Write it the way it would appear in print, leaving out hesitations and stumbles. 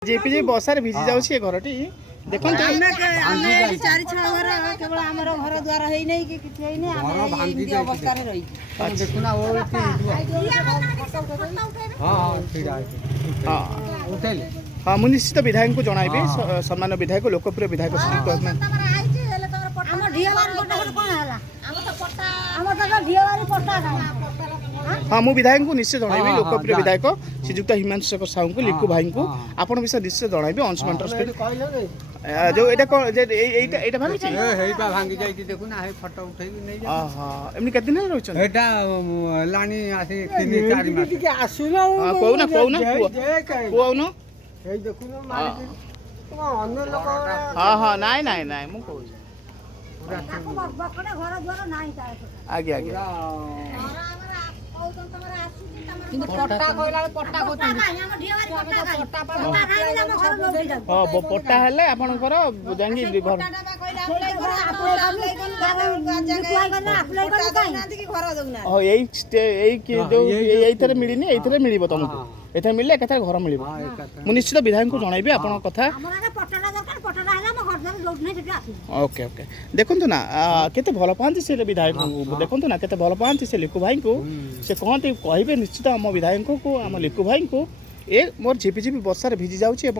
JP बर्षा भिजी जाऊँ घरटी देखो चारि छह घर केवल आमर घर द्वार है नहीं कि किछ है नहीं हम एमती अवस्था रे रही देखुना ओ हाँ मुझे निश्चित विधायक को जनइबी सम्मान विधायक लोकप्रिय विधायक हम ढियावार पट्टा कोन हला हम तो ढियावार पट्टा हाँ मुझे विधायक को निश्चय जनइबी लोकप्रिय विधायक श्रीजुक्त हिमांशु शेखर साहू को लिखु भाई को आपण विषय निश्चय जनइबी अंश जो एटा एटा भांगी छी हेइबा भांगी जाई कि देखु ना हे फोटो उठेई नै जा हां एमनी केते दिन रहछन एटा लानी आसी 3-4 मास के आसुना हां कोउना कोउना हे देखु ना मालिक तो अन्य लोक हां हां नाइ नाइ नाइ मु कहू बकड़े घर द्वार नाही तार आगे आगे কিন্তু পট্টা কইলা পট্টা কত हम ढियावार पट्टा पट्टा नाही हम घर लोटी जा हां पट्टा हेले आपनकर जांगी घर हां एई जो एइथरे मिलिनी एइथरे मिलिबो तुमको एथे मिलले कथा घर मिलिबो मु निश्चित विधायक को जणाइबे आपन कथा ओके ओके देखंतु ना केते भलो पांती से विधायक को देखंतु ना केते भलो पांती से लिखु भाई को से कहते कहबे निश्चित हम विधायक को हम लिखु भाई को ए मोर झिपि झिपि वर्षा भिजी जाउची।